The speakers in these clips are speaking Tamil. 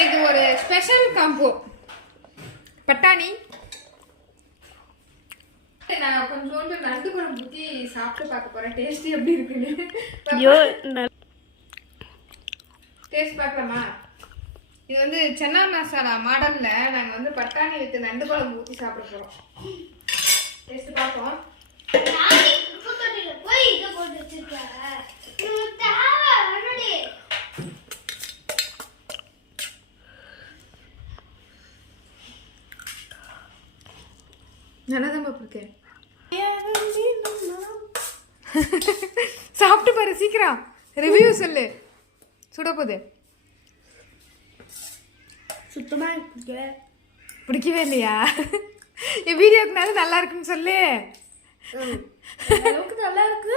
இன்னைக்கு ஒரு ஸ்பெஷல் காம்போ பட்டாணி. நான் கொஞ்சோண்டு நண்டு குழம்பு ஊற்றி சாப்பிட்டு பார்க்க போறேன் டேஸ்ட் எப்படி இருக்குன்னு. டேஸ்ட் பார்க்கலாமா? இது வந்து சென்னா மசாலா மாடல்ல நாங்கள் வந்து பட்டாணி வித்து நண்டு குழம்பு ஊற்றி சாப்பிட போறோம். டேஸ்ட் பார்ப்போம். நல்லாதான் இருக்கேன். சாப்பிட்டு பாரு சீக்கிரம் ரிவ்யூ சொல்லு. சுட போகுது. சுத்தமா பிடிக்கவே இல்லையா? என் வீடியோக்குனால நல்லா இருக்குன்னு சொல்லு. அளவுக்கு நல்லா இருக்கு.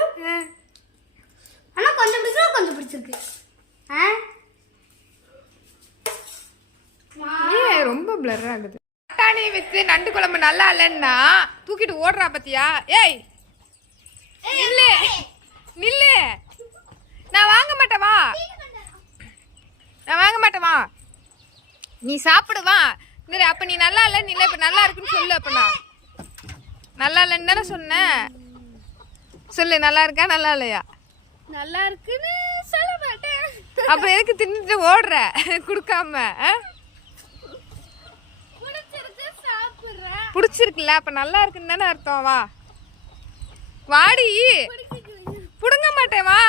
ஆனா கொஞ்சம் பிடிச்சிருக்கு. ரொம்ப பிளர் ஆகுது. பட்டாணி வித்து நண்டு குழம்பு நல்லா இல்லைன்னா தூக்கிட்டு ஓடுறா பத்தியா? ஏய் நில்லு நில்லு. நான் வாங்க மாட்டேன் வா. நான் வாங்க மாட்டேன் வா. நீ சாப்பிடுவா. அப்ப நீ நல்லா இல்லை நீ இப்ப நல்லா இருக்குன்னு சொல்லு. அப்பனா நல்லா இல்லைன்னு தானே சொன்னேன். சொல்லு நல்லா இருக்கா நல்லா இல்லையா? நல்லா இருக்குன்னு சொல்ல மாட்டேன். அப்ப எதுக்கு தின்னுட்டு ஓடுற குடுக்காம? பிடிச்சிருக்குல்ல அப்ப நல்லா இருக்குன்னு தானே அர்த்தம். வா வாடி. புடுங்க மாட்டேன் வா.